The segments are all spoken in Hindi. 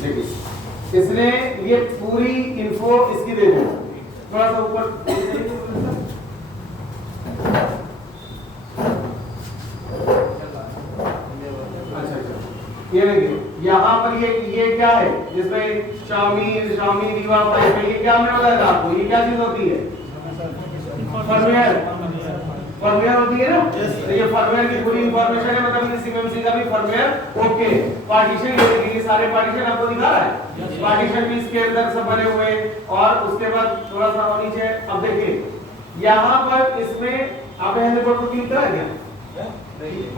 देखिए इसने ये पूरी इन्फो इसकी दे दी, थोड़ा सा ऊपर। अच्छा, ये देखिए यहाँ पर ये क्या है, जिसमें Xiaomi Viva 5 है, ये क्या मैंने बताया था आपको, ये क्या चीज होती है? फर्मवेयर होती है ना। तो ये फर्मवेयर की पूरी इंफॉर्मेशन है, मतलब इस MMC का भी फर्मवेयर ओके। पार्टीशन ये देखिए, सारे पार्टीशन आपको दिखा रहा है, पार्टीशन भी इसके अंदर सब बने हुए। और उसके बाद थोड़ा सा और नीचे, अब देखिए यहाँ पर इसमें आपने हैंडबोर्ड को क्लिक करा क्या?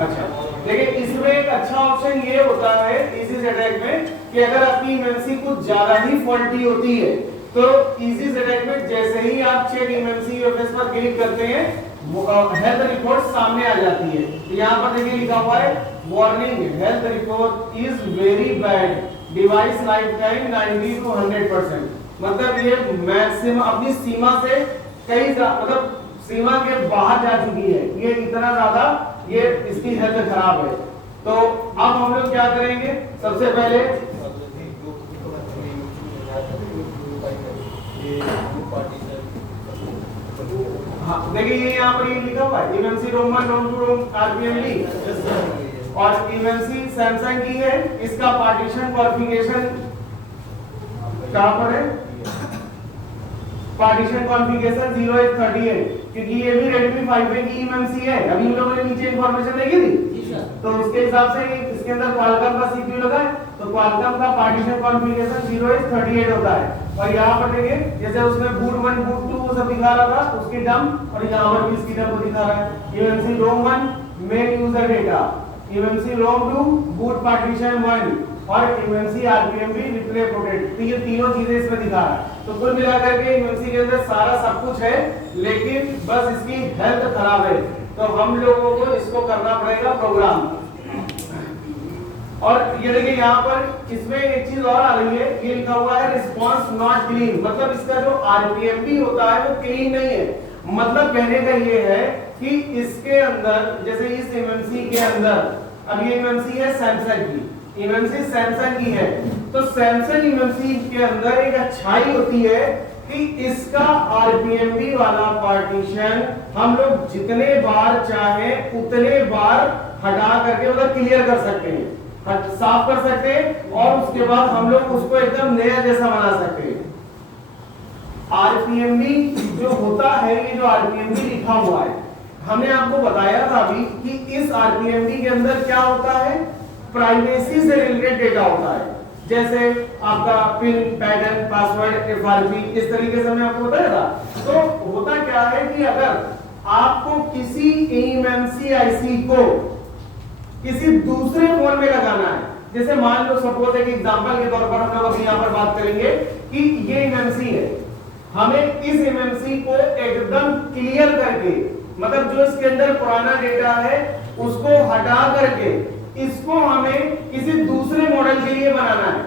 अच्छा, देखिए इसमें एक अच्छा ऑप्शन ये होता है इजी अटैक में कि अगर आपकी MMC कुछ ज्यादा ही फॉल्टी होती है तो इजी अटैक में जैसे ही आप चेक MMC UFS पर क्लिक करते हैं हेल्थ रिपोर्ट सामने आ जाती है। तो यहाँ पर देखिए लिखा हुआ है warning, health report is very bad, device life time 90 to 100%। मतलब ये मैक्सिमम अपनी सीमा से कई मतलब सीमा के बाहर जा चुकी है, ये इतना ज्यादा ये इसकी हेल्थ खराब है। तो अब हम लोग क्या करेंगे, सबसे पहले हाँ देखिए ये यहाँ पर ये लिखा हुआ है MMC ROM 1 ROM 2 ROM RPMD और MMC सैमसंग की है, इसका पार्टीशन कॉन्फ़िगरेशन कहां पर है? पार्टीशन कॉन्फ़िगरेशन 0x38, क्योंकि ये भी Redmi 5A की MMC है। अभी हम लोगों ने नीचे इंफॉर्मेशन देखी थी, तो उसके हिसाब से इसके अंदर Qualcomm का CPU लगा है, तो Qualcomm का पार्टीशन कॉन्फ़िगरेशन 0x38 होता है। और यहाँ पर देखिए जैसे उसमें boot 1 boot 2 वो सब दिखा रहा था, उसकी डंप, और यहाँ पर भी इसकी डंप दिखा रहा है। MMC ROM 1 main user data, MMC ROM 2 boot partition 1 और MMC RPMB replay protect, तो ये तीनों चीजें इसमें दिखा रहा है। तो कुल मिलाकर के MMC के अंदर सारा सब कुछ है, लेकिन बस इसकी हेल्थ खराब है, तो हम लोगों को इसको करना पड़ेगा प्रोग्राम। और ये देखिए यहाँ पर इसमें एक चीज और आ रही है, ये लिखा हुआ है रिस्पांस नॉट क्लीन, मतलब इसका जो RPMB होता है वो क्लीन नहीं है। मतलब कहने का ये है कि इसके अंदर जैसे इस MMC के अंदर, अब ये MMC है सैमसंग की, MMC सैमसंग की है, तो सैमसंग MMC के अंदर एक अच्छाई होती है कि इसका RPMB वाला पार्टीशन हम लोग जितने बार चाहे उतने बार हटा करके मतलब क्लियर कर सकते हैं, साफ कर सकते हैं, और उसके बाद हम लोग उसको एकदम नया जैसा बना सकते हैं। RPMB जो होता है, ये जो RPMB लिखा हुआ है, हमने आपको बताया था अभी कि इस RPMB के अंदर क्या होता है, प्राइवेसी से रिलेटेड डेटा होता है, जैसे आपका पिन, पैटर्न, पासवर्ड, FRP, इस तरीके से हमने आपको बताया था। तो होता क्या है कि अगर आपको किसी MMC IC को किसी दूसरे फोन में लगाना है, जैसे मान लो सपोज एक एग्जांपल के तौर पर हम लोग अभी यहाँ पर बात करेंगे कि ये MMC है, हमें इस MMC को एकदम क्लियर करके, मतलब जो इसके अंदर पुराना डेटा है उसको हटा करके इसको हमें किसी दूसरे मॉडल के लिए बनाना है,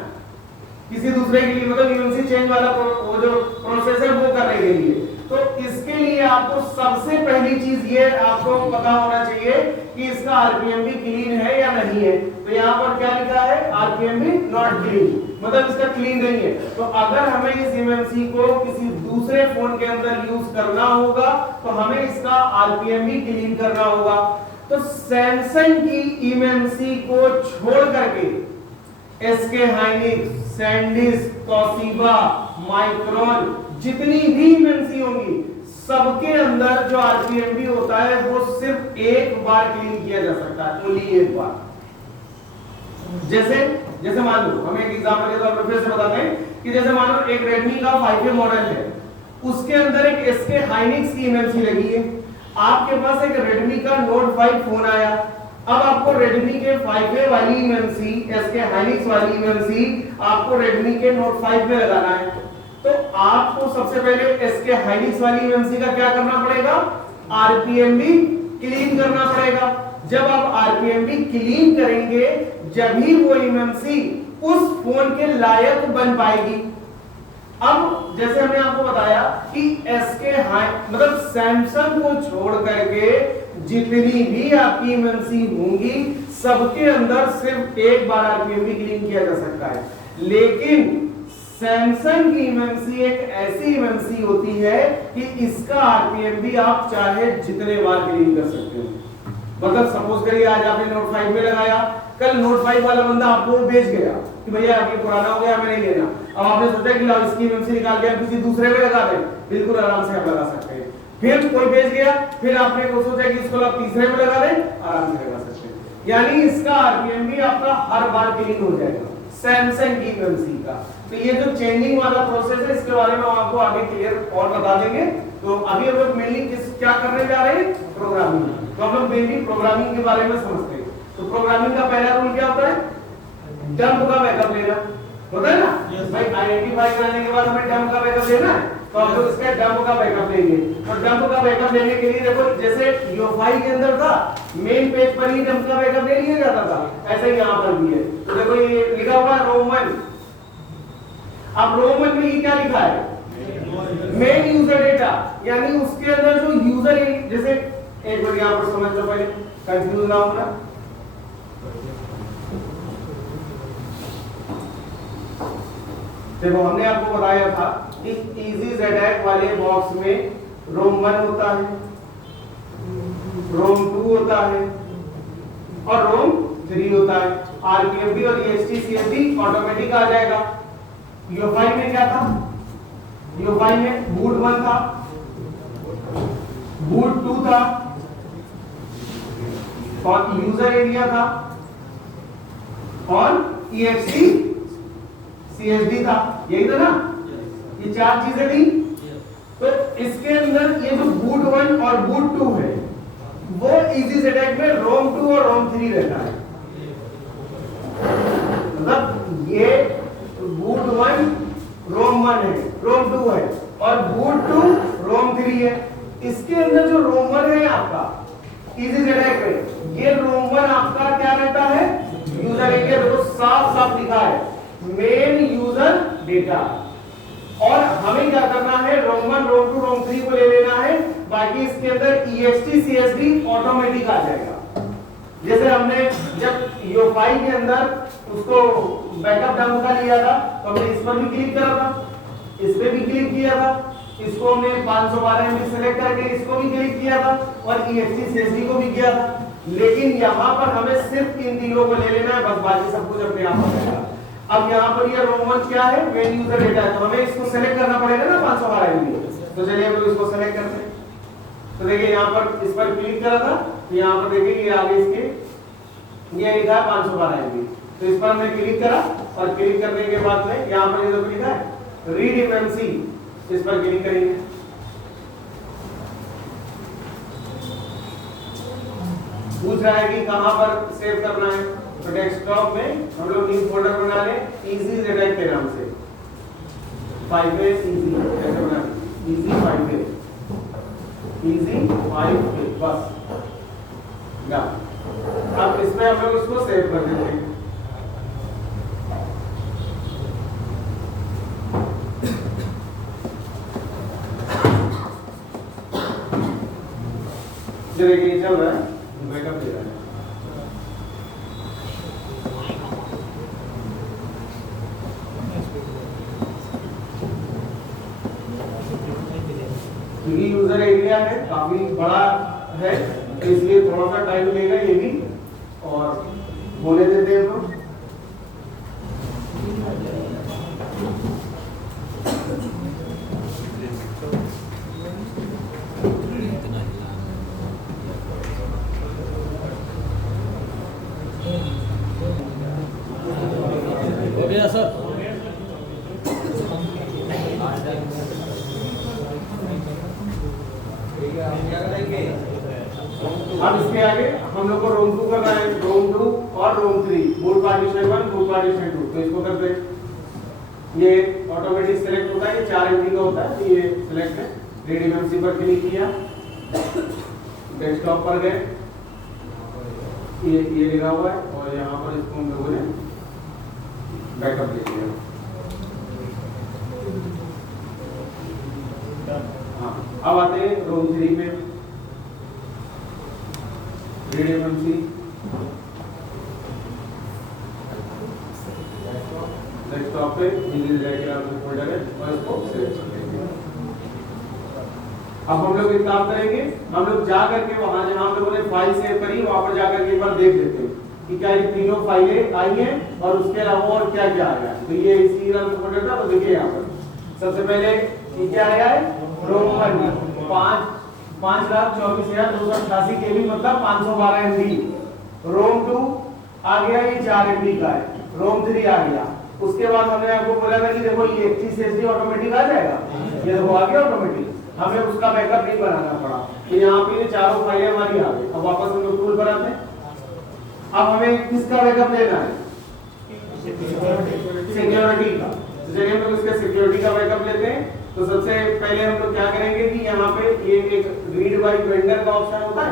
किसी दूसरे के लिए, मतलब MMC चेंज वाला वो जो प्रोसेस है वो करने के लिए। तो इसके लिए आपको सबसे पहली चीज ये आपको पता होना चाहिए कि इसका RPMB क्लीन है या नहीं है। तो यहाँ पर क्या लिखा है, RPMB नॉट क्लीन, मतलब इसका क्लीन नहीं है। तो अगर हमें इस MMC को किसी दूसरे फोन के अंदर यूज करना होगा तो हमें इसका RPMB क्लीन करना होगा। तो सैमसंग की MMC को छोड़ करके SK Hynix, SanDisk, Toshiba, micron, जितनी भी MMC होंगी सबके अंदर जो RPMB होता है वो सिर्फ एक बार क्लीन किया जा सकता है, ओनली एक बार। जैसे मान लो हम एक एग्जांपल के तौर पर फिर से बताते हैं कि जैसे मान लो एक Redmi का 5A मॉडल है, उसके अंदर एक SK हाइनिक्स की MMC लगी है। आपके पास एक Redmi का Note 5 फोन आया, अब आपको Redmi के 5A वाली MMC, SK हाइनिक्स वाली MMC आपको Redmi के Note 5 पे लगाना है। तो आपको सबसे पहले SK हाइनिक्स वाली MMC का क्या करना पड़ेगा, RPMB क्लीन करना पड़ेगा। जब आप RPMB क्लीन करेंगे जभी वो MMC उस फोन के लायक बन पाएगी। अब जैसे हमने आपको बताया कि SK मतलब सैमसंग को छोड़ करके जितनी भी आपकी MMC होंगी सबके अंदर सिर्फ एक बार RPMB क्लीन किया जा सकता है। लेकिन सैमसंग की एमएमसी एक ऐसी एमएमसी होती है कि इसका आरपीएम भी आप चाहे जितने बार क्लीन कर सकते हो। मतलब सपोज करिए आज आपने नोट 5 में लगाया, कल नोट 5 वाला बंदा आपको बेच गया कि भैया ये पुराना हो गया, हमें नहीं लेना। अब आपने सोचा कि लाओ इसकी एमएमसी निकाल के किसी दूसरे में लगा दें, बिल्कुल आराम से आप लगा सकते हैं। फिर कोई बेच गया, फिर आपने को सोचा कि इसको आप तीसरे में लगा दें, आराम से लगा सकते हैं। यानी इसका आरपीएम भी आपका हर बार क्लीन हो जाएगा सैमसंग की एमएमसी का। तो ये जो चेंजिंग वाला प्रोसेस है इसके बारे में हम आपको आगे क्लियर और बता देंगे। तो अभी हम लोग मेनली क्या करने जा रहे हैं, प्रोग्रामिंग। तो हम लोग मेनली प्रोग्रामिंग के बारे में समझते हैं। तो प्रोग्रामिंग का पहला रूल क्या होता है, डंप का बैकअप लेना होता है ना। भाई आइडेंटिफाई करने के बाद हमें डंप का बैकअप लेना है, तो हम लोग इसका डंप का बैकअप लेंगे। और डंप का बैकअप लेने के लिए देखो जैसे यूएफआई के अंदर था, मेन पेज पर ही डंप का बैकअप ले लिया जाता था, ऐसे ही यहाँ पर भी है। तो देखो ये लिखा हुआ है रोमन। अब रोमन में ये क्या लिखा है, मेन यूजर डेटा, यानी उसके अंदर जो यूजर जैसे एक बार यहाँ पर समझ लो, पहले कंफ्यूज ना होना। देखो हमने आपको बताया था कि EasyZattack वाले बॉक्स में रोम 1 होता है, रोम 2 होता है और रोम 3 होता है। आरपीएमडी और EST-CSD ऑटोमेटिक आ जाएगा। यूएफआई में क्या था, यूएफआई में बूट 1 था, बूट 2 था और यूजर एरिया था और EXT CSD था, यही था ना, ये चार चीजें थी। तो इसके अंदर ये जो बूट 1 और बूट 2 है वो EasyZattack में रोम 2 और रोम 3 रहता है। मतलब ये बूट 1 रोम 1 है, रोम 2 है और बूट 2 रोम 3 है। इसके अंदर जो रोम 1 है आपका EasyZattack में, ये रोम 1 आपका क्या रहता है, यूजर एरिया। देखो साफ साफ लिखा है मेन यूजर डेटा। और हमें क्या करना है, रोम 1 रोम 2 रोम 3 को ले लेना है, बाकी इसके अंदर EXT CSD ऑटोमेटिक आ जाएगा। जैसे हमने जब यूएफआई के अंदर उसको बैकअप डंप का लिया था तो हमने इस पर भी क्लिक करा था, इस पे भी क्लिक किया था, इसको हमने 512 MB सेलेक्ट करके इसको भी क्लिक किया था और EXT CSD को भी किया था। लेकिन यहाँ पर हमें सिर्फ इन तीनों को ले लेना है, बस बाकी सब कुछ अपने आप हो जाएगा। अब यहाँ पर ये रोम 1 क्या है, मेन यूजर डेटा है, तो हमें इसको सेलेक्ट करना पड़ेगा ना 512 MB। तो चलिए हम लोग इसको सेलेक्ट करते हैं। तो देखिए यहाँ पर इस पर क्लिक करा था, तो यहाँ पर देखिए ये आगे इसके ये लिखा है 512 MB। तो इस पर हमने क्लिक करा और क्लिक करने के बाद में यहाँ पर ये जो लिखा है रीड एमएमसी, इस पर क्लिक करेंगे। पूछ रहा है कि कहां पर सेव करना है, तो डेस्कटॉप में हम लोग न्यू फोल्डर बना लें EasyZattack के नाम से। 5A इजी ऐसे बना, इजी 5A, इजी 5A, बस या। अब इसमें हम लोग इसको सेव कर देते हैं। देखिए चल रहा है, बैकअप दे रहा है। क्योंकि यूजर एरिया है काफी बड़ा है, इसलिए थोड़ा सा टाइम लेगा ये भी, और होने देते हैं तो। हो गया सर। अब इसके आगे हम लोग को रोम 2 करना है, रोम 2 और रोम 3, बूट पार्टीशन 1 बूट पार्टीशन 2। तो इसको करते हैं, ये ऑटोमेटिक सेलेक्ट होता है, ये 4 MB का होता है, तो ये सिलेक्ट है। रीड एमएमसी पर क्लिक किया, डेस्कटॉप पर गए, ये लिखा हुआ है और यहाँ पर इसको हम लोगों ने बैकअप ले लिया। हाँ, अब आते हैं रोम 3 पे। रीड एमएमसी डेस्कटॉप पे इजी के नाम से फोल्डर है और इसको सेव कर देंगे। अब हम लोग एक काम करेंगे, हम लोग जा करके वहां जहां हम लोगों ने फाइल सेव करी वहां पर जा करके एक बार देख लेते हैं कि क्या ये तीनों फाइलें आई हैं और उसके अलावा और क्या क्या आया। तो ये इसी नाम से फोल्डर था, तो देखिए यहाँ पर सबसे पहले ये क्या आया है, रोम 1 5,24,288 KB मतलब 512 MB। रोम 2 आ गया, ये 4 MB का है। रोम 3 आ गया। उसके बाद हमने आपको बोला था कि देखो ये 31 SSD ऑटोमेटिक आ जाएगा, ये देखो आ गया ऑटोमेटिक, हमें उसका बैकअप नहीं बनाना पड़ा। तो यहाँ पे ये चारों फाइलें हमारी आ गई। अब वापस हम लोग टूल पर आते हैं। अब हमें किसका बैकअप लेना है, सिक्योरिटी का। तो चलिए हम लोग इसके सिक्योरिटी का बैकअप लेते हैं। तो सबसे पहले हम लोग क्या करेंगे कि यहाँ पे ये एक रीड बाय वेंडर का ऑप्शन होता है,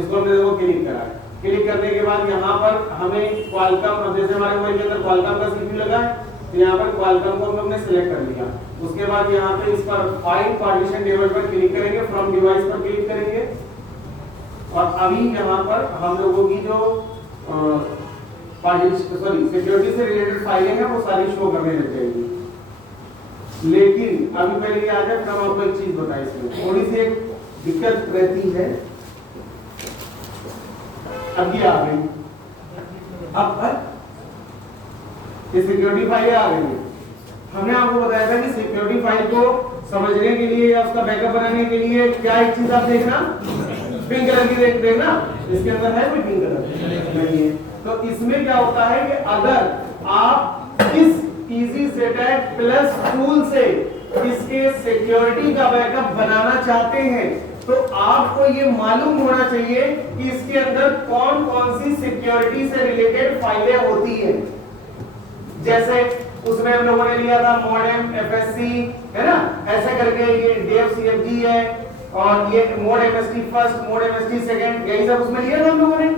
इसको हमने देखो क्लिक करा है। क्लिक करने के बाद यहाँ पर हमें क्वालकॉम, जैसे हमारे मोबाइल के अंदर क्वालकॉम का सीपीयू लगा है तो यहाँ पर क्वालकॉम को हम लोग ने सिलेक्ट कर लिया। उसके बाद यहाँ पे इस पर फाइल पार्टीशन टेबल पर क्लिक करेंगे, फ्रॉम डिवाइस पर क्लिक करेंगे और अभी यहाँ पर हम लोगों की जो सिक्योरिटी से रिलेटेड फाइलें हैं वो सारी शो करने लग जाएगी। लेकिन अभी पहले आ जाए, फिर हम आपको एक चीज बताएं, इसमें थोड़ी सी एक दिक्कत रहती है। अब ये आ गई, अब ये सिक्योरिटी फाइलें आ गई। हमने आपको बताया था कि सिक्योरिटी फाइल को समझने के लिए या उसका बैकअप बनाने के लिए क्या एक चीज आप देखना, पिंक कलर की देखना, इसके अंदर है कोई पिंक कलर नहीं है। तो इसमें क्या होता है कि अगर आप इस EasySetAct प्लस टूल से इसके सिक्योरिटी का बैकअप बनाना चाहते हैं तो आपको ये मालूम होना चाहिए कि इसके अंदर कौन कौन सी सिक्योरिटी से रिलेटेड फाइलें होती हैं। जैसे उसमें हम लोगों ने लिया था मॉडेम, FSC है ना, ऐसे करके ये DFCFG है और ये mode MST first, mode MST second, यही सब उसमें लिया था हम लोगों ने।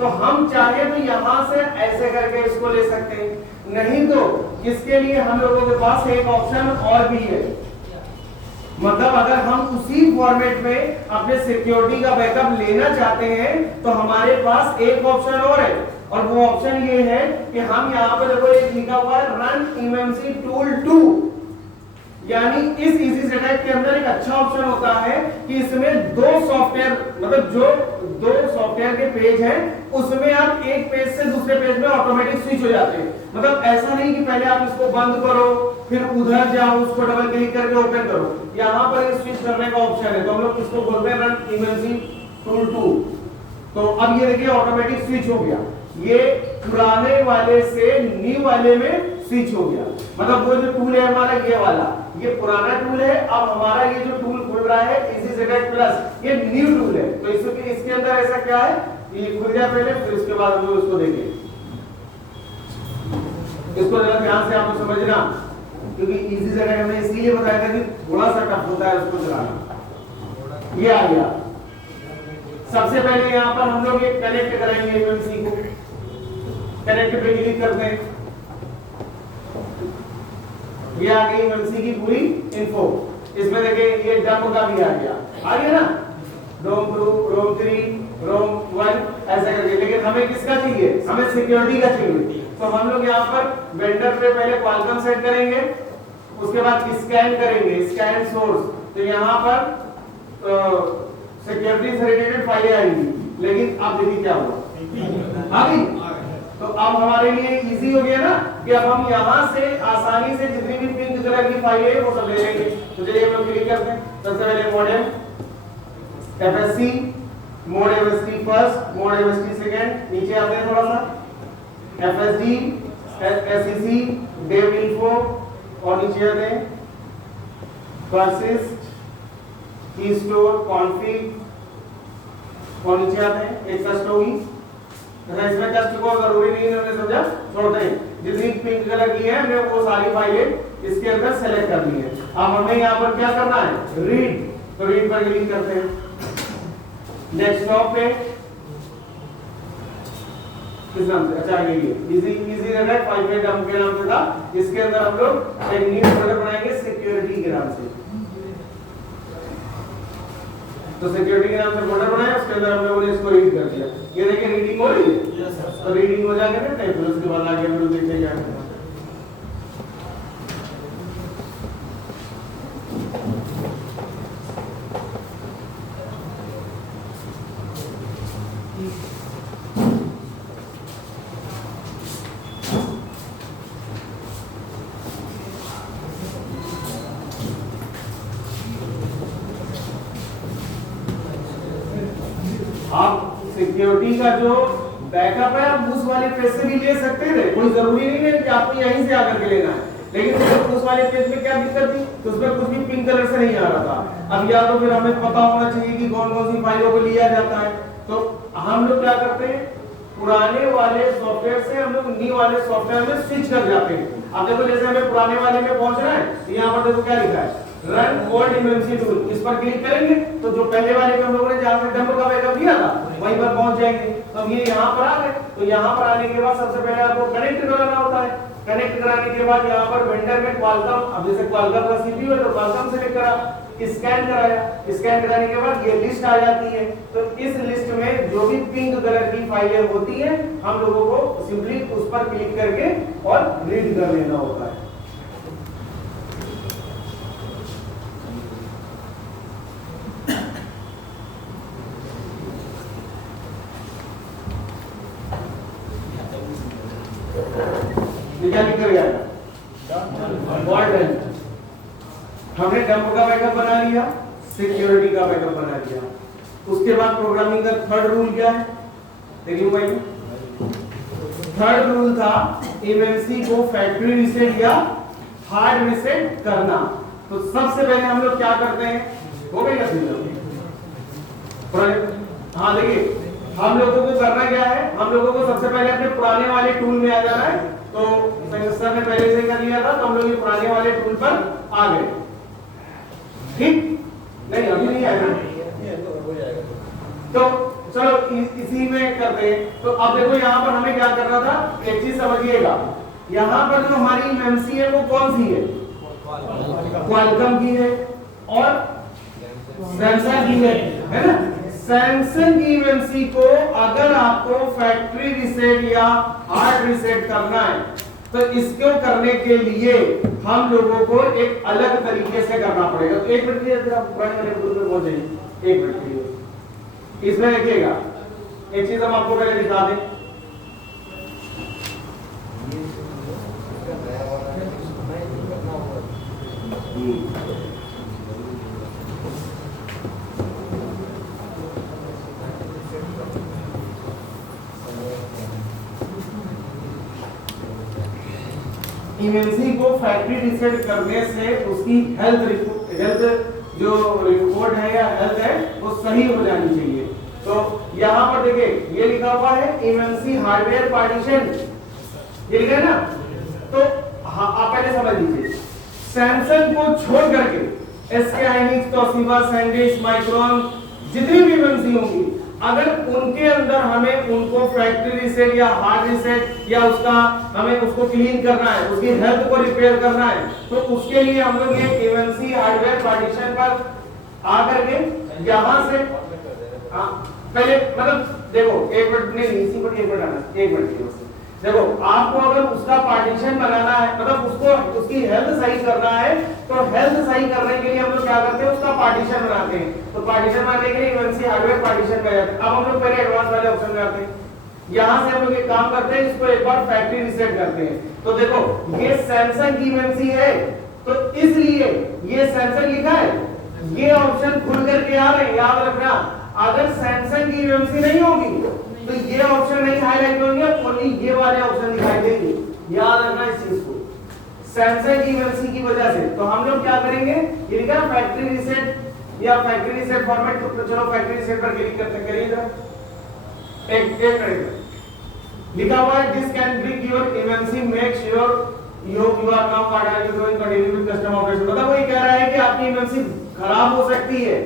तो हम चाहे तो यहां से ऐसे करके इसको ले सकते हैं, नहीं तो इसके लिए हम लोगों के पास एक ऑप्शन और भी है। मतलब अगर हम उसी फॉर्मेट में अपने सिक्योरिटी का बैकअप लेना चाहते हैं तो हमारे पास एक ऑप्शन और है, और वो ऑप्शन ये है कि हम यहाँ पर देखो एक लिखा हुआ है रन eMMC टूल 2, यानी इस EasySetAct के अंदर एक अच्छा ऑप्शन होता है कि इसमें दो सॉफ्टवेयर, मतलब जो दो सॉफ्टवेयर के पेज हैं उसमें आप एक पेज से दूसरे पेज में ऑटोमेटिक स्विच हो जाते हैं। मतलब ऐसा नहीं कि पहले आप इसको बंद करो फिर उधर जाओ उसको डबल क्लिक करके ओपन करो, यहाँ पर स्विच करने का ऑप्शन है। तो हम लोग इसको बोलते हैं रन eMMC टूल 2। तो अब ये देखिए ऑटोमेटिक स्विच हो गया, ये पुराने वाले से न्यू वाले में स्विच हो गया। मतलब वो जो टूल है हमारा ये वाला, ये पुराना टूल है, अब हमारा ये जो टूल खुल रहा है EasySetAct प्लस ये न्यू टूल है। तो इसके अंदर ऐसा क्या है, ये खुल गया पहले, फिर उसके बाद हम लोग इसको देखें। इसको जरा ध्यान से आपको समझना, क्योंकि EasySetAct हमने इसलिए बताया था कि थोड़ा सा टफ होता है उसको चलाना। ये आ गया। सबसे पहले यहाँ पर हम लोग एक कनेक्ट करेंगे eMMC को, कनेक्ट पे क्लिक करते हैं, ये आ गई eMMC की पूरी इन्फो। इसमें देखिए ये डंप का भी आ गया ना, रोम 2, रोम 3, रोम 1 ऐसा करके। लेकिन हमें किसका चाहिए, हमें सिक्योरिटी का चाहिए। तो हम लोग यहाँ पर वेंडर पे पहले क्वालकॉम सेट करेंगे, उसके बाद स्कैन करेंगे, स्कैन सोर्स। तो यहाँ पर सिक्योरिटी से रिलेटेड फाइलें आएंगी, लेकिन अब देखिए क्या हुआ, आ गई। तो अब हमारे लिए इजी हो गया ना कि अब हम यहाँ से आसानी से जितनी भी पिंक कलर की फाइलें हैं वो सब ले लेंगे। तो चलिए हम लोग क्लिक करते हैं। सबसे पहले modem, FSC, mode MST first, mode MST second, नीचे आते हैं थोड़ा सा FSD, SEC, डेव इन्फो और नीचे आते हैं persist, कीस्टोर, कॉन्फिग और नीचे आते हैं एक कस्ट होगी। इसमें कस्ट को जरूरी नहीं है, हमने समझा, छोड़ते हैं। जितनी पिंक कलर की है हमने वो सारी फाइलें इसके अंदर सेलेक्ट कर ली है। अब हमें यहाँ पर क्या करना है, रीड। तो रीड पर क्लिक करते हैं। डेस्कटॉप पे किस नाम से, अच्छा ये EasySetAct 5 डंप के नाम से था। इसके अंदर हम लोग एक न्यू फोल्डर बनाएंगे सिक्योरिटी के नाम से। तो सिक्योरिटी के नाम से फोल्डर बनाया, उसके अंदर हम लोगों ने इसको रीड कर दिया। ये देखिए रीडिंग हो रही है, तो रीडिंग हो जाएगा ना, फिर उसके बाद आगे हम लोग देखते हैं क्या करना। एवी का जो बैकअप है आप उस वाले पेज से भी ले सकते थे, कोई जरूरी नहीं है कि आपको यहीं से आकर के लेना है। लेकिन उस वाले पेज में क्या दिक्कत थी, तो उसमें कुछ भी पिंक कलर से नहीं आ रहा था। अब या तो फिर हमें पता होना चाहिए कि कौन कौन सी फाइलों को लिया जाता है, तो हम लोग क्या करते हैं, पुराने वाले सॉफ्टवेयर से हम लोग न्यू वाले सॉफ्टवेयर में स्विच कर जाते हैं। अब देखो जैसे हमें पुराने वाले में पहुंचना है, तो यहाँ पर देखो क्या लिखा है, रन ओल्ड इमरजेंसी टूल, इस पर क्लिक करेंगे तो जो पहले वाले में हम लोगों ने जहां से डंप का बैकअप लिया था वहीं पर पहुंच जाएंगे। तो अब ये यहाँ पर आ गए, तो यहाँ पर आने के बाद सबसे पहले आपको कनेक्ट कराना होता है। कनेक्ट कराने के बाद यहाँ पर वेंडर में क्वालकॉम, अब जैसे क्वालकॉम का सीपीयू है तो क्वालकॉम सेलेक्ट करा, स्कैन कराया, स्कैन कराने के बाद ये लिस्ट आ जाती है। तो इस लिस्ट में जो भी पिंक कलर की फाइलें होती हैं हम लोगों को सिंपली उस पर क्लिक करके और रीड कर लेना होता है। क्या निकल गया, हमने डंप का बैकअप बना लिया, सिक्योरिटी का बैकअप बना लिया। उसके बाद प्रोग्रामिंग का थर्ड रूल क्या है, देखिए भाई, थर्ड रूल था एमएमसी को फैक्ट्री रीसेट या हार्ड रीसेट करना। तो सबसे पहले हम लोग क्या करते हैं, हो गया हाँ देखिए, हम लोगों को करना क्या है, हम लोगों को सबसे पहले अपने पुराने वाले टूल में आ जाना है। तो सर ने पहले से कर लिया था, तो हम लोग ये पुराने वाले टूल पर आ गए, ठीक नहीं अभी नहीं आएगा, तो चलो इसी में करते हैं। तो अब देखो यहाँ पर हमें क्या करना था, एक चीज समझिएगा, यहाँ पर जो हमारी एमएमसी है वो कौन सी है, क्वालकॉम की है और सैमसंग की है ना। सैमसंग की एमएमसी को अगर आपको फैक्ट्री रीसेट या हार्ड रीसेट करना है तो इसको करने के लिए हम लोगों को एक अलग तरीके से करना पड़ेगा। तो एक मिनट के लिए आप पुराने वाले ग्रुप में पहुंच जाइए, एक मिनट के लिए। इसमें देखिएगा एक चीज हम आपको पहले दिखा दें, एमएमसी को फैक्ट्री रीसेट करने से उसकी हेल्थ जो रिपोर्ट है या हेल्थ है वो सही हो जानी चाहिए। तो यहाँ पर देखिए ये लिखा हुआ है एमएमसी हार्डवेयर पार्टीशन, ये लिखा है ना। तो हाँ आप पहले समझ लीजिए, सैमसंग को छोड़ करके SK Hynix, Toshiba, SanDisk, Micron जितनी भी एमएमसी होंगी, अगर उनके अंदर हमें उनको फैक्ट्री रीसेट या हार्ड रीसेट या उसका हमें उसको क्लीन करना है, उसकी हेल्थ को रिपेयर करना है, तो उसके लिए हम लोग ये एमएमसी हार्डवेयर पार्टीशन पर आकर के यहाँ से पहले मतलब देखो एक मिनट नहीं इसी पर एक मिनट आना, एक मिनट देखो आपको अगर उसका पार्टीशन बनाना है, मतलब उसको उसकी हेल्थ सही करना है, तो हेल्थ सही करने के लिए हम लोग क्या करते हैं, उसका पार्टीशन बनाते हैं। तो पार्टीशन बनाने के लिए एमएमसी हार्डवेयर पार्टीशन में जाते हैं। अब हम लोग पहले एडवांस वाले ऑप्शन में आते हैं, यहाँ से हम लोग एक काम करते हैं, इसको एक बार फैक्ट्री रीसेट करते हैं। तो देखो ये सैमसंग की एमएमसी है, तो इसलिए ये सैमसंग लिखा है, ये ऑप्शन खुल करके आ रहे हैं, याद रखना। अगर सैमसंग की एमएमसी नहीं होगी तो ये ऑप्शन नहीं हाईलाइट होंगे, ओनली ये वाले ऑप्शन दिखाई देंगे, याद रखना इस चीज को, सैमसंग की एमएमसी की वजह से। तो हम लोग क्या करेंगे, ये लिखा फैक्ट्री रीसेट या फैक्ट्री रीसेट फॉर्मेट, तो चलो फैक्ट्री रीसेट पर क्लिक करते करिए जरा, एक मिनट लिखा हुआ है, this can brick your MMC, make sure you are now part are going continue with custom operation. मतलब वो ये कह रहा है कि आपकी एमएमसी खराब हो सकती है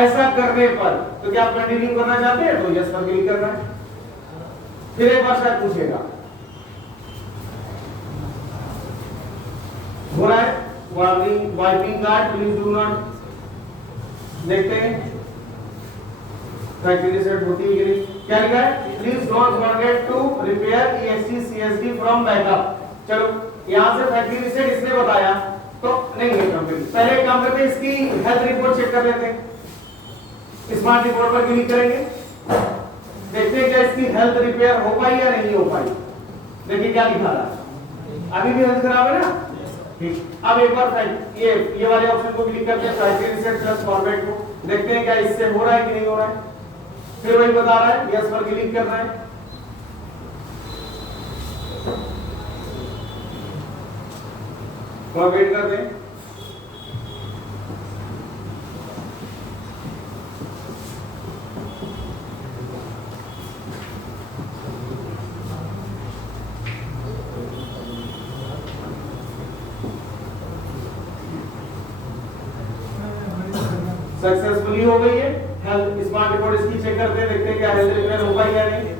ऐसा करने पर, तो क्या आप कंटिन्यू करना चाहते हैं, तो यस पर क्लिक करना है। फिर एक बार शायद पूछेगा, हो रहा है warning wiping card please do not, देखते हैं फैक्ट्री रीसेट होती है कि नहीं। क्या लिखा है, please don't forget to repair EXT CSD from backup. चलो यहां से फैक्ट्री रीसेट इसने बताया, तो नहीं है कंप्लीट, पहले काम करते हैं इसकी हेल्थ रिपोर्ट चेक कर लेते हैं। स्मार्ट रिपोर्ट पर क्लिक करेंगे, देखते हैं क्या इसकी हेल्थ रिपेयर हो पाई या नहीं हो पाई। देखिए क्या लिखा रहा है, अभी भी हेल्थ खराब है ना, ठीक। अब एक बार ये वाले ऑप्शन को क्लिक करते हैं, फैक्ट्री रीसेट प्लस फॉर्मेट को, देखते हैं क्या इससे हो रहा है कि नहीं हो रहा है। फिर वही बता रहा है, यस पर क्लिक करना है। थोड़ा वेट कर दें। सक्सेसफुली हो गई है। हेल्थ स्मार्ट रिपोर्ट इसकी चेक करते हैं, देखते हैं क्या हेल्थ रिपेयर होगा या नहीं।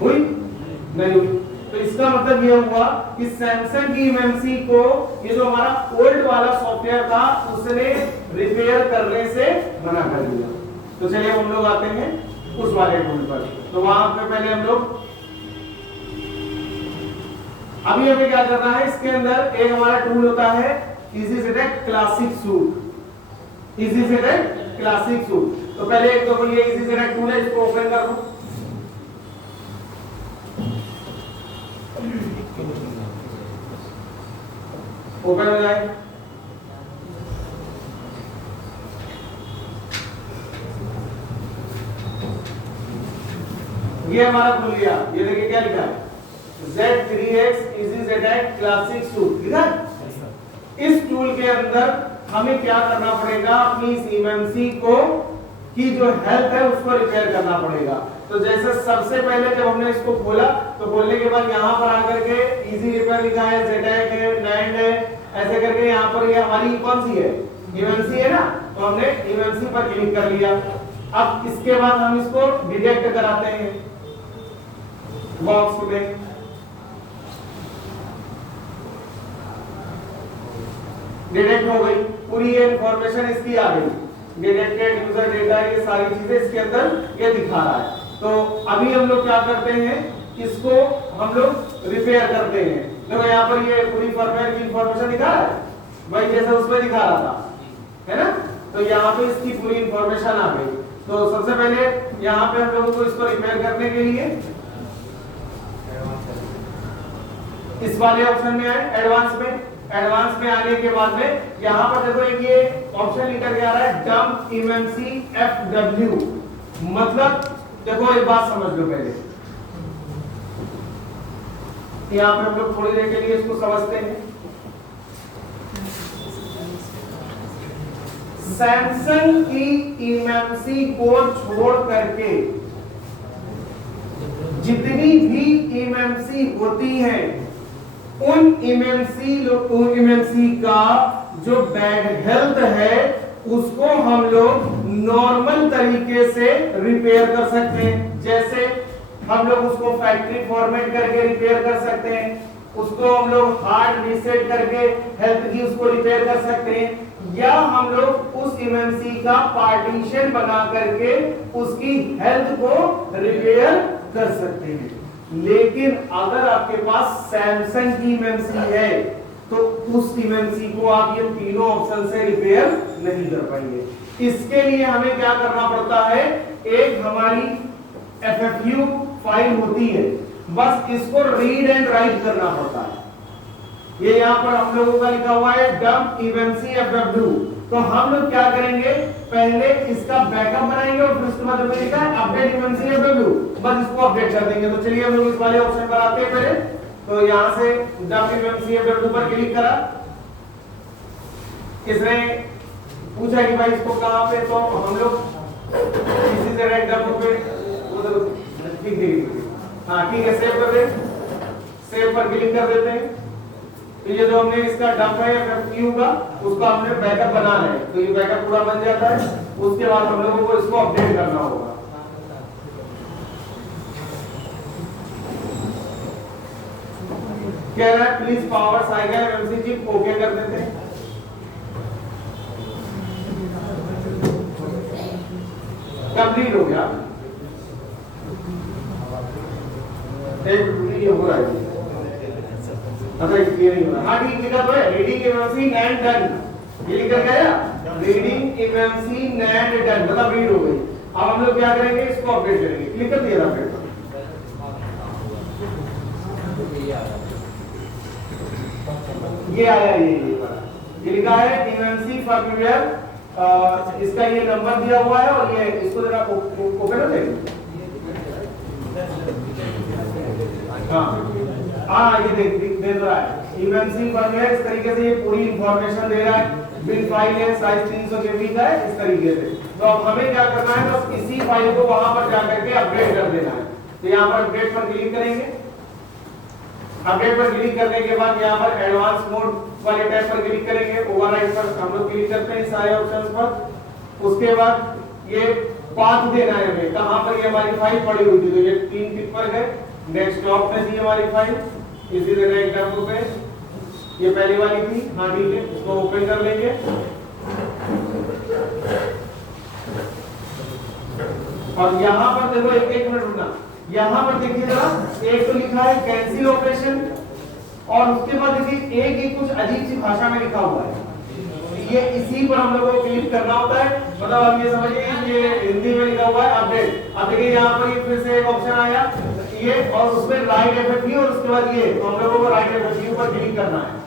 हुई नहीं हुई, तो इसका मतलब यह हुआ कि सैमसंग की एमएमसी को ये जो हमारा ओल्ड वाला सॉफ्टवेयर था उसने रिपेयर करने से मना कर दिया। तो चलिए हम लोग आते हैं उस वाले टूल पर। तो वहां पे पहले हम लोग अभी हमें क्या करना है, इसके अंदर एक हमारा टूल होता है easy select classic suit. Easy select classic suit, तो पहले एक तो ये इजी सेलेक्ट टूल है, इसको ओपन कर दो। ओपन हो जाए। ये हमारा खुल गया। ये देखिए क्या लिखा है, Z3X easy select classic suit. लिखा इस टूल के अंदर हमें क्या करना पड़ेगा, अपनी इस एमएमसी को की जो हेल्थ है उसको रिपेयर करना पड़ेगा। तो जैसे सबसे पहले जब हमने इसको खोला तो खोलने के बाद यहाँ पर आकर के इजी रिपेयर लिखा है, ZTAC है, NAND है, ऐसे करके यहाँ पर ये हमारी कौन सी है, एमएमसी है ना, तो हमने एमएमसी पर क्लिक कर लिया। अब इसके बाद हम इसको डिटेक्ट कराते हैं बॉक्स में। डिटेक्ट हो गई, पूरी ये इंफॉर्मेशन इसकी आ गई, डिटेक्टेड यूजर डेटा, ये सारी चीजें इसके अंदर ये दिखा रहा है। तो अभी हम लोग क्या करते हैं, इसको हम लोग रिपेयर करते हैं। देखो यहाँ पर ये पूरी फर्मवेयर की इंफॉर्मेशन दिखा रहा है, भाई जैसे उसमें दिखा रहा था, है ना। तो यहाँ पे इसकी पूरी इंफॉर्मेशन आ गई। तो सबसे पहले यहाँ पे हम लोगों को इसको रिपेयर करने के लिए इस वाले ऑप्शन में आए, एडवांस में। एडवांस में आने के बाद में यहाँ पर देखो एक ये ऑप्शन निकल के आ रहा है, डंप एमएमसी FW। मतलब देखो एक बात समझ लो पहले, यहाँ पे हम लोग थोड़ी देर के लिए इसको समझते हैं। सैमसंग की एमएमसी को छोड़ करके जितनी भी एमएमसी होती है उन एमएमसी का जो बैड हेल्थ है उसको हम लोग नॉर्मल तरीके से रिपेयर कर सकते हैं। जैसे हम लोग उसको फैक्ट्री फॉर्मेट करके रिपेयर कर सकते हैं, उसको हम लोग हार्ड रीसेट करके हेल्थ की उसको रिपेयर कर सकते हैं, या हम लोग उस एमएमसी का पार्टीशन बना करके उसकी हेल्थ को रिपेयर कर सकते हैं। लेकिन अगर आपके पास सैमसंग की एमएमसी है तो उस एमएमसी को आप ये तीनों ऑप्शन से रिपेयर नहीं कर पाएंगे। इसके लिए हमें क्या करना पड़ता है, एक हमारी FFU फाइल होती है, बस इसको रीड एंड राइट करना पड़ता है। ये यहाँ पर हम लोगों का लिखा हुआ है डंप एमएमसी FFW। तो हम लोग क्या करेंगे, पहले इसका बैकअप बनाएंगे और फिर उसके बाद हमें लिखा है अपडेट एमएमसी FFW, बस इसको अपडेट कर देंगे। तो चलिए हम लोग इस वाले ऑप्शन पर आते हैं पहले। तो यहां से डंप एमएमसी FFW पर क्लिक करा, इसने पूछा कि भाई इसको कहां पे, तो हम लोग इसी से राइट डंप पे ठीक हाँ ठीक है, सेव कर दे। सेव पर क्लिक कर देते हैं। तो ये जो हमने इसका डंप है FFU का, उसका हमने बैकअप बनाना है, तो ये बैकअप पूरा बन जाता है। उसके बाद हम लोगों को इसको अपडेट करना होगा। कह रहा है please power cycle MMC chip okay कर देते हैं। कंप्लीट हो गया, ये हो रहा है। अच्छा ये नहीं हो रहा, हाँ ठीक लिखा तो है, रीडिंग एमएमसी NAND डन, ये लिखा गया रीडिंग एमएमसी NAND डन, मतलब रीड हो गई। अब हम लोग क्या करेंगे, इसको अपडेट करेंगे। क्लिक कर दिया अपडेट, ये आया, ये लिखा है एमएमसी फर्मवेयर इसका ये नंबर दिया हुआ है और ये इसको जरा ओपन हो जाएगी। हाँ ये दे रहा है इमएमसी पर है, इस तरीके से ये पूरी इंफॉर्मेशन दे रहा है। बिल फाइल है, साइज 300 केबी का है, इस तरीके से। तो अब हमें क्या करना है, बस इसी फाइल को वहां पर जाकर के अपडेट कर देना है। तो यहाँ पर अपडेट पर क्लिक करेंगे। अपडेट पर क्लिक करने के बाद यहाँ पर एडवांस मोड वाले टैब पर क्लिक करेंगे। ओवरराइड पर हम लोग क्लिक करते हैं सारे ऑप्शंस पर। उसके बाद ये पाथ देना है हमें, कहां पर ये हमारी फाइल पड़ी हुई थी। तो ये 3 टिक पर गए, डेस्कटॉप पे थी हमारी फाइल, इसी तरह एक डब्बू पे ये पहली वाली थी। हाँ ठीक है, इसको ओपन कर लेंगे। और यहाँ पर देखो एक मिनट रुकना, यहाँ पर देखिए जरा, एक तो लिखा है कैंसिल ऑपरेशन और उसके बाद देखिए एक कुछ अजीब सी भाषा में लिखा हुआ है। ये इसी पर हम लोगों को क्लिक करना होता है। मतलब आप ये समझिए ये हिंदी में लिखा हुआ है अपडेट। अब देखिए यहाँ पर ये फिर से एक ऑप्शन आया ये, और उसमें राइट एफएफयू और उसके बाद ये, तो हम लोगों को राइट एफएफयू पर क्लिक करना है।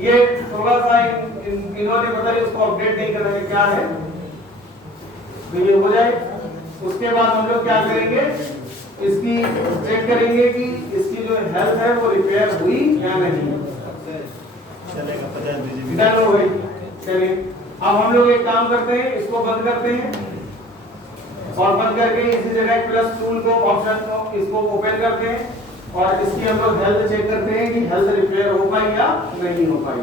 ये थोड़ा सा इन्होंने बताया उसको अपडेट नहीं करना है, क्या है तो ये हो जाए। उसके बाद हम लोग क्या करेंगे, इसकी चेक करेंगे कि इसकी जो हेल्थ है वो रिपेयर हुई या नहीं। चलेगा, डन हो गई। चलिए अब हम लोग एक काम करते हैं, इसको बंद करते हैं और बंद करके इसी जगह प्लस टूल को ऑप्शन को इसको ओपन करते हैं और इसकी हम लोग हेल्थ चेक करते हैं कि हेल्थ रिपेयर हो पाई या नहीं हो पाई।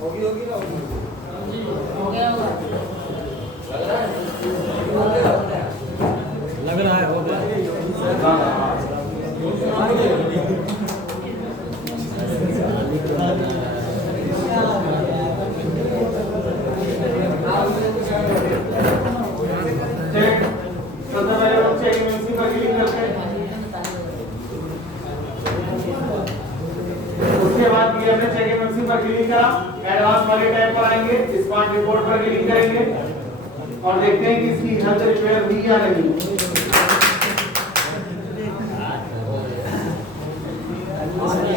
होगी ना, हो गया होगा, लग रहा है हो गया। उसके बाद ये हमने चेक इमएमसी पर क्लिक करा, एडवांस वाले टैब पर आएंगे, स्मार्ट रिपोर्ट पर क्लिक करेंगे और देखते हैं कि इसकी हेल्थ रिपेयर हुई या नहीं।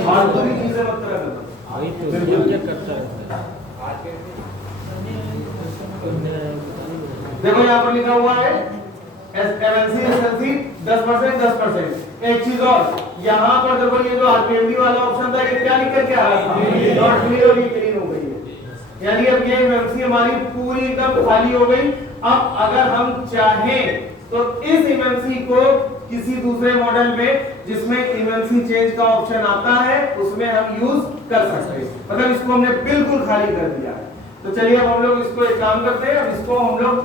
फालतू की चीजें मत करा करो, क्या करता है। देखो यहाँ पर लिखा हुआ है एमएनसी एसएलसी 10%। एक चीज और, यहाँ पर देखो ये जो आरपीएमडी वाला ऑप्शन था ये क्या लिख कर के आ रहा था, नॉट क्लियर, ये क्लीन हो गई है। यानी अब ये एमएनसी हमारी पूरी एकदम खाली हो गई। अब अगर हम चाहें तो इस एमएनसी को किसी दूसरे मॉडल में जिसमें एमएनसी चेंज का ऑप्शन आता है उसमें हम यूज कर सकते हैं। मतलब इसको हमने बिल्कुल खाली कर दिया है। तो चलिए अब हम लोग इसको एक काम करते हैं, अब इसको हम लोग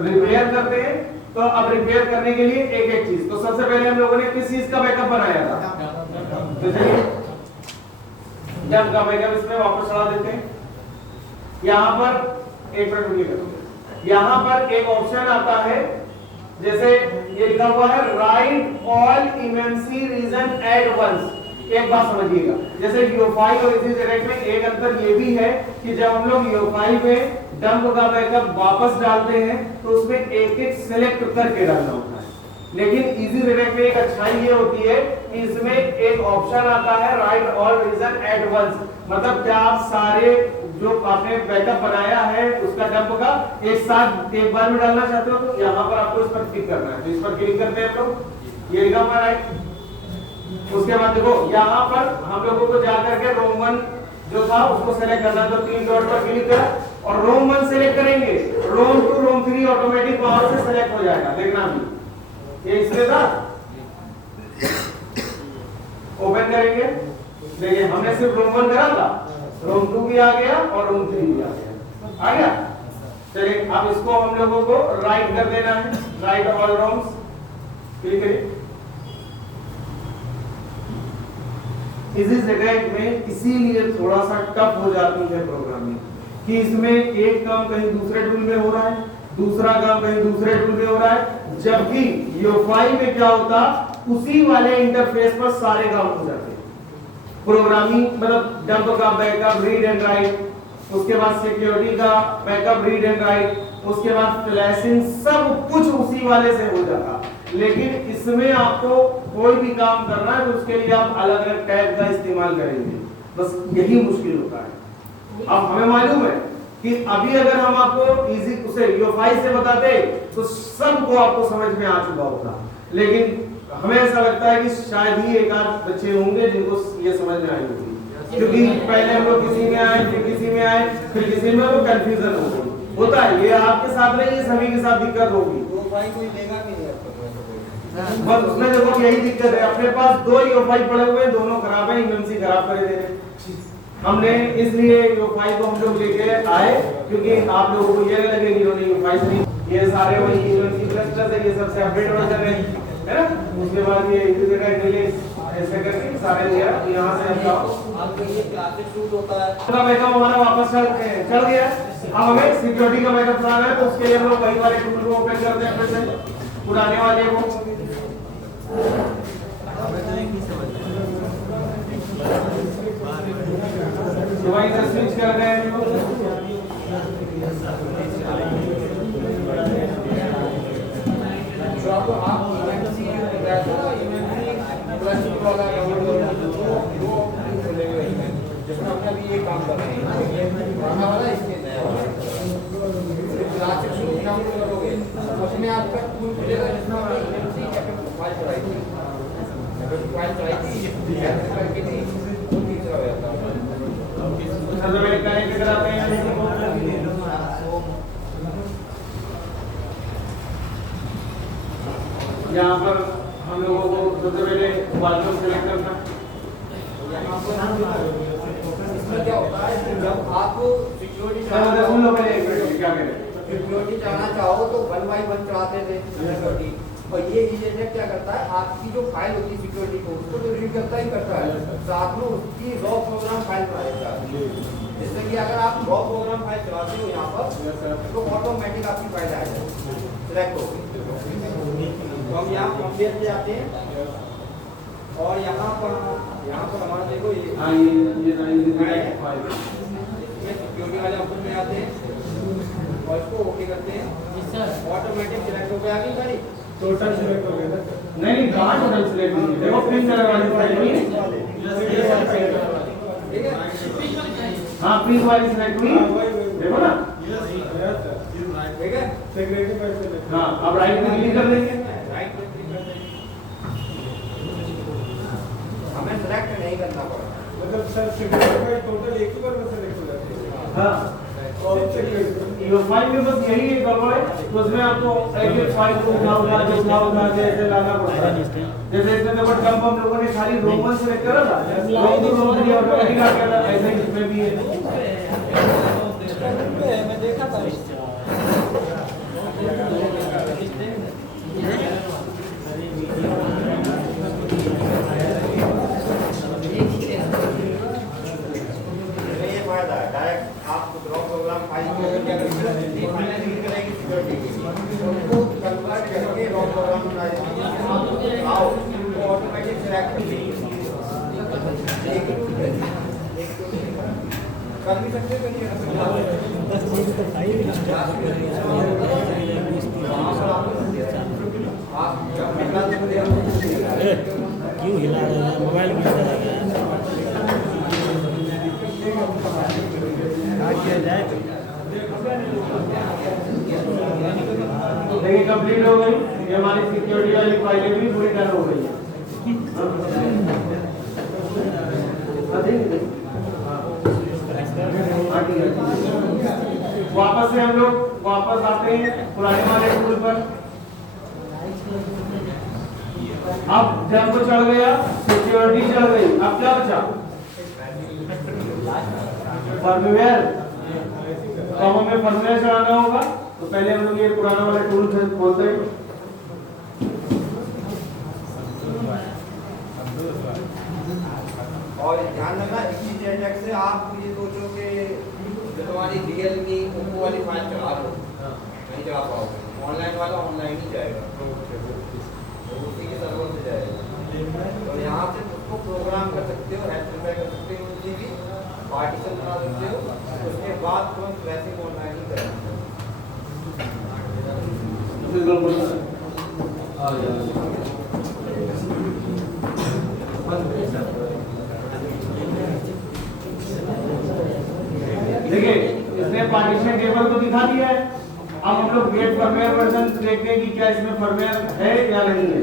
रिपेयर करते हैं। तो अब रिपेयर करने के लिए एक एक चीज, तो सबसे पहले हम लोगों ने किस चीज का बैकअप बनाया था, तो चलिए जब का बैकअप इसमें वापस चला देते हैं। यहाँ पर एक मिनट रुकिएगा, यहाँ पर एक ऑप्शन आता है, जैसे ये लिखा हुआ है राइट ऑल इमएमसी रीजन एट वंस। एक बात समझिएगा, जैसे यूएफआई और इसी डायरेक्ट में एक अंतर ये भी है कि जब हम लोग यूएफआई में डंप का बैकअप वापस डालते हैं तो उसमें एक एक सिलेक्ट करके डालना होता है, लेकिन इजी डायरेक्ट में एक अच्छाई ये होती है कि इसमें एक ऑप्शन आता है write all region at once. मतलब क्या आप सारे जो आपने बैकअप बनाया है उसका डंप का एक साथ एक बार में डालना चाहते हो तो यहाँ पर आपको इस पर क्लिक करना है। तो इस पर क्लिक करते हैं हम लोग, ये लिखा हुआ राइट। उसके बाद देखो यहाँ पर हम लोगों को जाकर के रोम 1 जो था उसको सेलेक्ट करना है, तो 3 डॉट पर क्लिक कर और रोम 1 सेलेक्ट करेंगे, रोम 2 रोम 3 ऑटोमेटिक वहां से सेलेक्ट हो जाएगा। देखना भी ये इसलिए था, ओपन करेंगे, देखिए हमने सिर्फ रोम 1 करा था, रोम 2 भी आ गया और रोम 3 भी आ गया। चलिए अब इसको हम लोगों को राइट कर देना है, राइट ऑल रोम्स क्लिक करिए। इसी जगह में इसीलिए थोड़ा सा टफ हो जाती है प्रोग्रामिंग कि इसमें एक काम कहीं दूसरे टूल में हो रहा है, दूसरा काम कहीं दूसरे टूल में हो रहा है, जबकि यूएफआई में क्या होता उसी वाले इंटरफेस पर सारे काम हो जाते हैं। प्रोग्रामिंग मतलब डंप का बैकअप रीड एंड राइट, उसके बाद सिक्योरिटी का बैकअप रीड एंड राइट, उसके बाद फ्लैशिंग, सब कुछ उसी वाले से हो जाता। लेकिन इसमें आपको कोई भी काम करना है तो उसके लिए आप अलग अलग टैब का इस्तेमाल करेंगे, बस यही मुश्किल होता है। अब हमें मालूम है कि अभी अगर हम आपको इजी उसे यूएफआई से बताते तो सबको आपको समझ में आ चुका होता, लेकिन हमें ऐसा लगता है कि शायद ही एक आध बच्चे होंगे जिनको ये समझ में आई होगी, क्योंकि पहले हम लोग किसी में आए, फिर किसी में आए, फिर किसी में, वो कंफ्यूजन हो गई। होता है, ये आपके साथ नहीं, ये सभी के साथ दिक्कत होगी। कोई देगा कि नहीं आपको? बस उसमें देखो यही दिक्कत है, अपने पास दो यूएफआई पड़े हुए हैं, दोनों खराब है, एमएमसी खराब कर दे रहे। हमने इसलिए यूएफआई को हम लोग लेके आए क्योंकि आप लोगों को ये लगे कि उन्होंने यूएफआई नहीं, ये सारे वही एमएमसी प्लस है, ये सबसे अपडेट वर्जन है ना। उसके बाद ये इंटीग्रेटेड रिले ऐसे करके सारे दिया, यहां से हम जाओ आपको ये क्लासेस शूट होता है, तो बैकअप हमारा वापस चल गया। अब हमें सिक्योरिटी का बैकअप चलाना है, तो उसके लिए हम लोग कई बार टूल को ओपन करते हैं फिर से पुराने वाले को। डिवाइस स्विच कर रहे हैं हम लोग। जो आपको आप एमएमसी बताया था ना, एमएमसी प्लस वाला वो खोलेंगे जिसमें हमने अभी ये काम कर रहे हैं, पुराना वाला इसके नया वाला क्लासेस शुरू डाउन करोगे उसमें आपका टूल खुलेगा जिसमें आपने एमएमसी या फिर फाइल चलाई थी, फाइल चलाई थी ऐसे करके नहीं, वो तीसरा हो जाता है। सबसे पहले कनेक्ट कराते हैं, यहाँ पर हम लोगों को सबसे पहले वॉल्यूम सेलेक्ट करना है। इसमें क्या होता है कि जब आप सिक्योरिटी सुन लो पहले एक मिनट, क्या कह रहे हैं। सिक्योरिटी चलाना चाहो तो 1 by 1 चलाते थे सिक्योरिटी, और ये EJNet क्या करता है, आपकी जो फाइल होती है सिक्योरिटी को उसको तो रीड करता ही करता है, साथ में उसकी रॉ प्रोग्राम फाइल बना देता है, जिससे कि अगर आप रॉ प्रोग्राम फाइल चलाते हो यहाँ पर तो ऑटोमेटिक आपकी फाइल आ जाएगी, सिलेक्ट होगी। तो हम यहाँ कंपेयर पे जाते हैं और यहाँ पर हमारा देखो ये सिक्योरिटी वाले ऑप्शन में आते हैं और इसको ओके करते हैं, ऑटोमेटिक सिलेक्ट हो गया। आगे सारी टोटल सिलेक्ट हो गया, नहीं कहाँ टोटल सिलेक्ट नहीं, देखो प्रिंट करने वाली फाइल नहीं, ठीक है, हाँ प्रिंट वाली सिलेक्ट हुई, देखो ना, ठीक है, हाँ अब राइट में क्लिक कर देंगे, हमें सेलेक्ट नहीं करना पड़ा, मतलब सर सिक्योरिटी टोटल एक ही बार में सेलेक्ट हो जाती है। हाँ ये फाइल में बस यही एक गड़बड़ है, तो उसमें आपको एक फाइल को उठा ऐसे लाना पड़ता है। जैसे इसमें देखो डंप हम लोगों ने खाली रोमन सेलेक्ट करा था, रोमन ऑटोमेटिक आ गया था, ऐसे इसमें भी है। मैं देखा था डायरेक्ट आप रॉ प्रोग्राम फाइल को क्या करेंगे, फाइल रीड करेंगे सिक्योरिटी की, उनको कन्वर्ट करके रॉ प्रोग्राम बनाएंगे, आओ वो ऑटोमेटिक सिलेक्ट कर भी सकते हैं, क्यों हिला रहे हैं मोबाइल क्यों हिला रहे हैं? देखिए कंप्लीट हो गई, ये हमारी सिक्योरिटी वाली फाइलें भी पूरी डन हो गई है। वापस से हम लोग वापस आते हैं पुराने वाले टूल पर। अब जब तो चढ़ गया, सिक्योरिटी चढ़ गई, अब क्या बचा? फर्मवेयर। तो हमें फर्मवेयर चढ़ाना होगा, तो पहले हम लोग ये पुराना वाला टूल खोलते हैं। और ध्यान रखना EJNet से आप ये सोचो कि जो तुम्हारी Realme Oppo वाली फाइल चला लो, नहीं चला पाओगे, ऑनलाइन वाला ऑनलाइन ही जाएगा, तो उसी के सर्वर से जाएगा। तो यहाँ से उसको प्रोग्राम कर सकते हो, रेक्टिफाई कर सकते हो, उसी भी पार्टीशन बना सकते हो, उसके बाद तुरंत वैसे ऑनलाइन ही करेंगे। देखिए इसने पार्टीशन टेबल तो दिखा दिया है। अब हम लोग गेट फर्मवेयर वर्जन देखते हैं कि क्या इसमें फर्मवेयर है या नहीं है।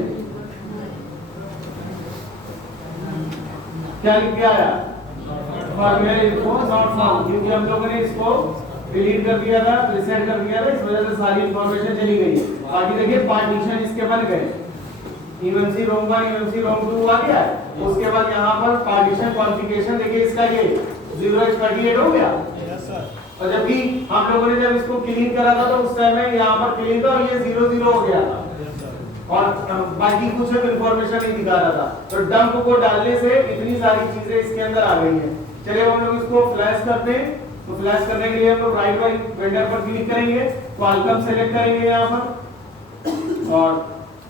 क्या लिख के आया? फर्मवेयर इन्फो नॉट फाउंड, क्योंकि हम लोगों ने इसको डिलीट कर दिया था, रीसेट कर दिया था, इस वजह से सारी इंफॉर्मेशन चली गई। बाकी देखिए पार्टीशन इसके बन गए, इमएमसी रोम 1 इमएमसी रोम 2 आ गया है। उसके बाद यहाँ पर पार्टीशन कॉन्फ़िगरेशन देखिए इसका ये 0x38 हो गया। और जब भी हम लोगों ने जब इसको क्लीन करा था तो उस टाइम में यहाँ पर क्लीन था और ये 00 हो गया था और बाकी कुछ इंफॉर्मेशन नहीं दिखा रहा था। तो डंप को डालने से इतनी सारी चीजें इसके अंदर आ गई हैं। चलिए हम लोग इसको फ्लैश करते हैं। तो फ्लैश करने के लिए हम लोग राइट बाय वेंडर पर क्लिक करेंगे, क्वालकॉम सेलेक्ट करेंगे यहाँ पर और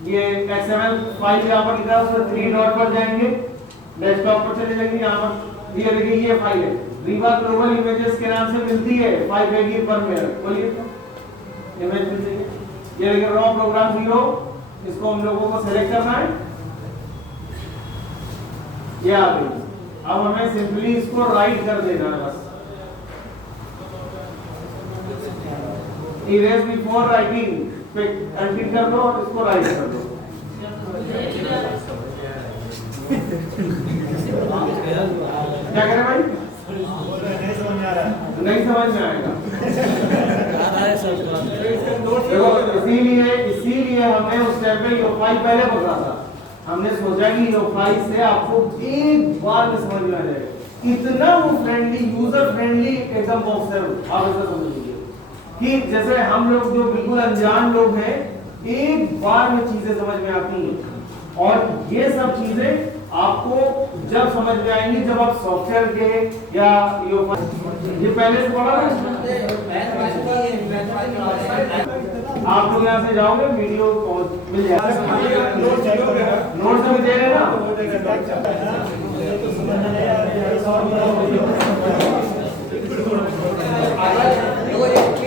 ये XML फाइल यहाँ पर लिखा है उसमें 3 डॉट पर जाएंगे, डेस्कटॉप पर चले जाएंगे। यहाँ पर ये देखिए ये फाइल है रीवा ग्लोबल इमेजेस के नाम से मिलती है 5 MB पर मिनट। बोलिए इमेज मिल जाएगी। ये देखिए रॉ प्रोग्राम 0, इसको हम लोगों को सेलेक्ट करना है, ये आ गई। अब हमें सिंपली इसको राइट कर देना है बस, इरेज बिफोर राइटिंग पे एंटर कर दो और इसको राइट कर दो। क्या करें भाई? नहीं समझ में आएगा। देखो इसीलिए हमने उस टाइम पे योफाई पहले पकड़ा था। हमने सोचा कि योफाई से आपको एक बार में समझ में आ जाएगा। इतना वो फ्रेंडली, यूजर फ्रेंडली एकदम बॉक्स है। आप ऐसा समझ लीजिए कि जैसे हम लोग जो बिल्कुल अनजान लोग हैं एक बार में चीजें समझ में आती हैं। और ये सब चीजें आपको जब समझ में आएंगी जब आप सॉफ्टवेयर के या ये पहले से पढ़ा ना, आप लोग यहाँ से जाओगे वीडियो मिल जाएगा, नोट्स में दे रहे ना। देखो ये